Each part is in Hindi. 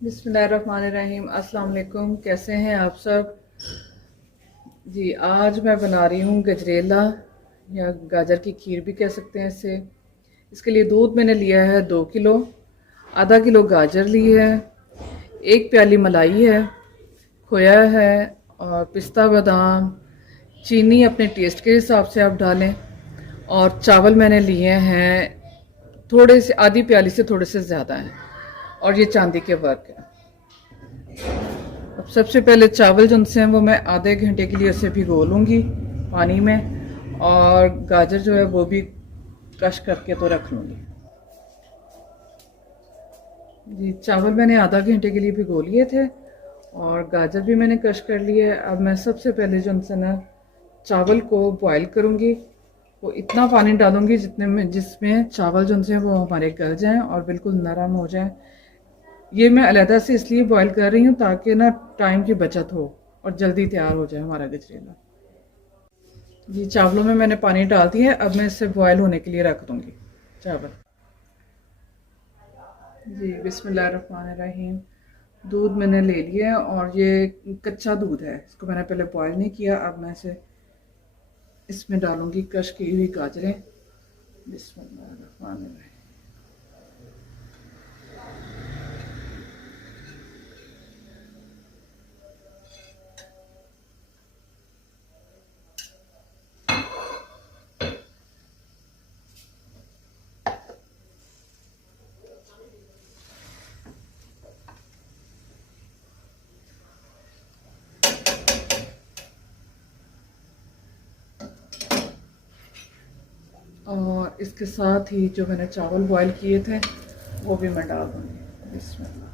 बिस्मिल्लाहिर्रहमानिर्रहीम। अस्सलाम वालेकुम। कैसे हैं आप सब? जी, आज मैं बना रही हूँ गजरेला या गाजर की खीर भी कह सकते हैं इसे। इसके लिए दूध मैंने लिया है 2 किलो, आधा किलो गाजर ली है, 1 प्याली मलाई है, खोया है और पिस्ता बादाम, चीनी अपने टेस्ट के हिसाब से आप डालें। और चावल मैंने लिए हैं थोड़े से, आधी प्याली से थोड़े से ज़्यादा हैं और ये चांदी के वर्क है। अब सबसे पहले चावल जो हैं वो मैं आधे घंटे के लिए उसे भिगो लूँगी पानी में, और गाजर जो है वो भी क्रश करके तो रख लूँगी। जी, चावल मैंने आधा घंटे के लिए भिगो लिए थे और गाजर भी मैंने क्रश कर लिए। अब मैं सबसे पहले जो है ना चावल को बॉईल करूँगी। वो इतना पानी डालूँगी जिसमें चावल जो हैं वो हमारे गल जाएं और बिल्कुल नरम हो जाएं। ये मैं अलहदा से इसलिए बॉईल कर रही हूँ ताकि ना टाइम की बचत हो और जल्दी तैयार हो जाए हमारा गजरेला। जी, चावलों में मैंने पानी डाल दिया है। अब मैं इसे बॉईल होने के लिए रख दूँगी चावल। जी, बिस्मिल्लाहिर्रहमानिर्रहीम। दूध मैंने ले लिया है और ये कच्चा दूध है, इसको मैंने पहले बॉईल नहीं किया। अब मैं इसे इसमें डालूँगी क्रश की हुई गाजरें। बिस्मिल्लाहिर्रहमानिर्रहीम। और इसके साथ ही जो मैंने चावल बॉईल किए थे वो भी मैं डाल दूँगी। बिस्मिल्लाह।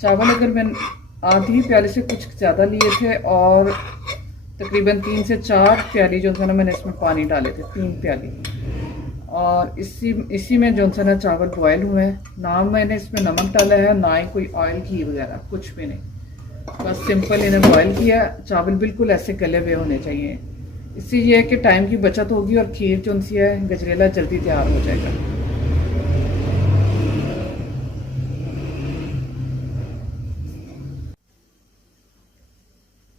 चावल अगर मैं आधी प्याली से कुछ ज़्यादा लिए थे और तकरीबन 3 से 4 प्याली जो था ना मैंने इसमें पानी डाले थे, 3 प्याली। और इसी में जो सा ना चावल बॉयल हुए हैं। ना मैंने इसमें नमक डाला है, ना ही कोई ऑयल घी वगैरह कुछ भी नहीं। बस सिंपल इन्हें बॉयल किया। चावल बिल्कुल ऐसे गले हुए होने चाहिए। इससे ये है कि टाइम की बचत होगी और खीर जो सी है गजरेला जल्दी तैयार हो जाएगा।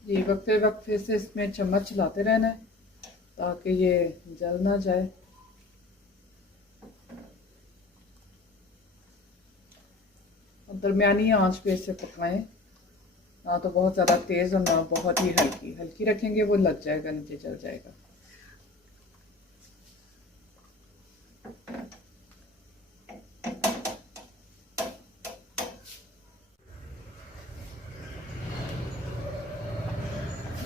ये वक्फे वक्फे से इसमें चम्मच चलाते रहना है ताकि ये जल ना जाए। दरमियानी आंच पे इसे पकाएं, ना तो बहुत ज़्यादा तेज़ और ना बहुत ही हल्की। हल्की रखेंगे वो लग जाएगा, नीचे जल जाएगा।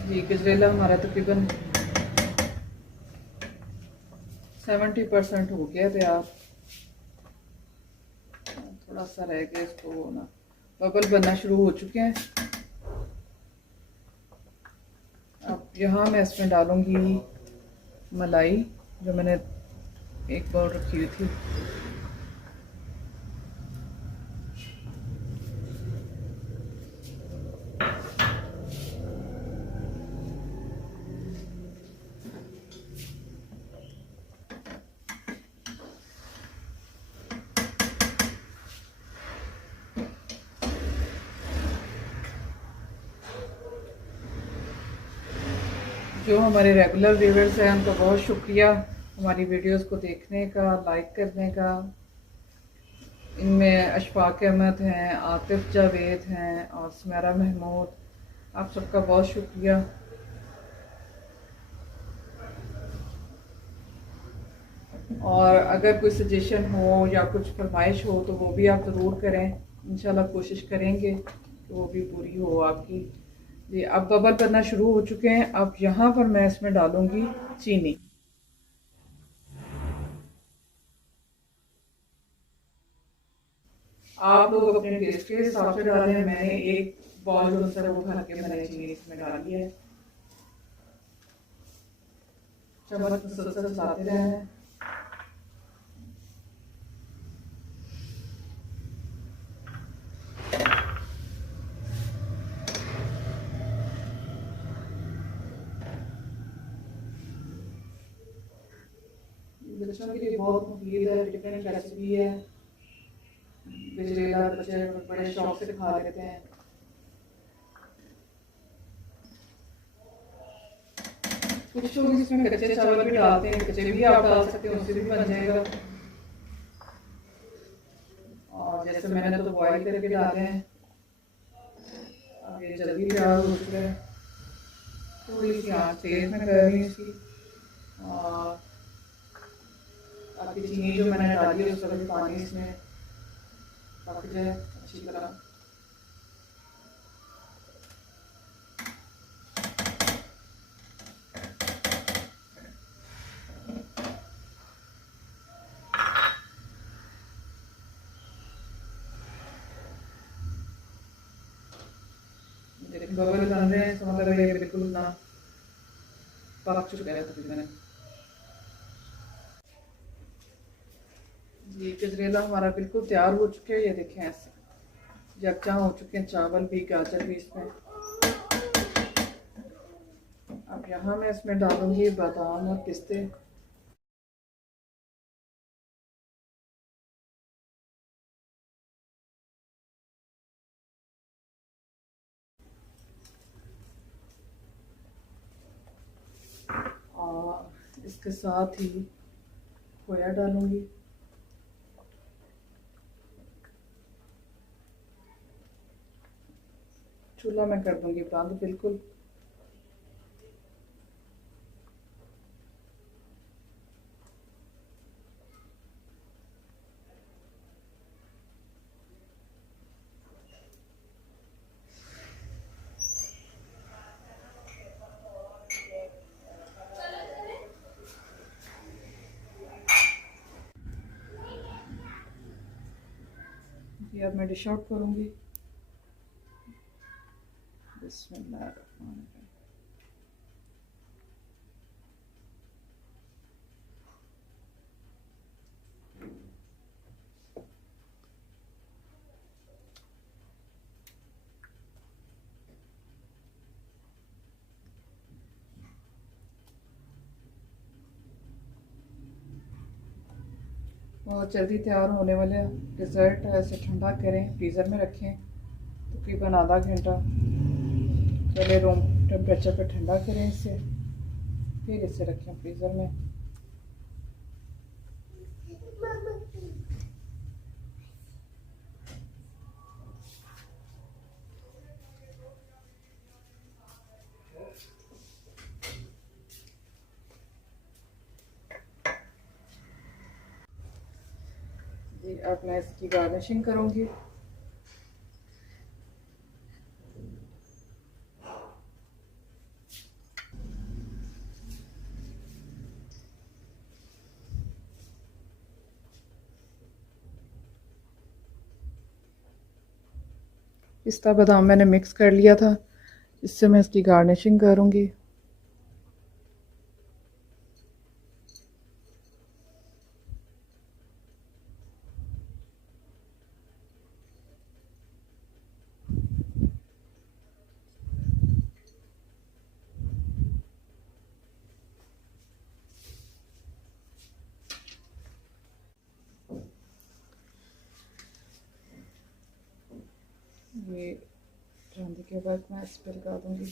जी, गजरेला हमारा तकरीबन 70% हो गया तैयार। थोड़ा सा रह गया, इसको ना बबल बनना शुरू हो चुके हैं। अब यहाँ मैं इसमें डालूंगी मलाई जो मैंने एक बाउल रखी हुई थी। जो हमारे रेगुलर व्यूअर्स हैं उनका बहुत शुक्रिया हमारी वीडियोस को देखने का, लाइक करने का। इनमें अशफाक अहमद हैं, आतिफ जावेद हैं और सुमेरा महमूद। आप सबका बहुत शुक्रिया। और अगर कोई सजेशन हो या कुछ फरमाइश हो तो वो भी आप ज़रूर करें। इंशाल्लाह कोशिश करेंगे कि वो भी पूरी हो आपकी। जी, अब बबल बनना शुरू हो चुके हैं। अब यहाँ पर मैं इसमें डालूंगी चीनी। आप लोग अपने टेस्ट के हिसाब से डालें। मैंने एक बॉल जो है वो भर के मैंने चीनी इसमें डाली है। चम्मच मुसलसल चलाते रहें। बच्चों के लिए बहुत मुफीद है, डिफरेंट रेसिपी है। गजरेला बच्चे बड़े शौक से खा लेते हैं। कुछ लोग इसमें कच्चे चावल भी डालते हैं, कच्चे भी आप डाल सकते हैं, उससे भी बन जाएगा। और जैसे मैंने तो बॉईल करके डाले हैं। अब ये जल्दी तैयार हो चुका है। थोड़ी सी आँच तेज में कर रही हूँ इसकी। और बाकी चीनी जो मैंने डाली है उसका भी पानी इसमें पक जाए अच्छी तरह। बबल बन रहे हैं तो मतलब ये बिल्कुल ना पक चुका है तकरीबन। जी गजरेला हमारा बिल्कुल तैयार हो चुके हैं। ये देखें ऐसे यकजा हो चुके हैं, चावल भी गाजर भी इसमें। अब यहाँ मैं इसमें डालूंगी बादाम और पिस्ते। और इसके साथ ही खोया डालूंगी। चूल्हा मैं कर दूंगी बंद बिल्कुल। ये अब मैं डिश आउट करूंगी। बिस्मिल्लाहिर्रहमानिर्रहीम। बहुत जल्दी तैयार होने वाले डिज़र्ट ऐसे ठंडा करें, फ्रीज़र में रखें तकरीबन आधा घंटा। पहले रूम टेम्परेचर पे ठंडा करें इसे, फिर इसे रखें फ्रीज़र में। जी अब मैं इसकी गार्निशिंग करूँगी। पिस्ता बादाम मैंने मिक्स कर लिया था, इससे मैं इसकी गार्निशिंग करूँगी। ये चांदी के बाद मैं इस पर लगा दूँगी।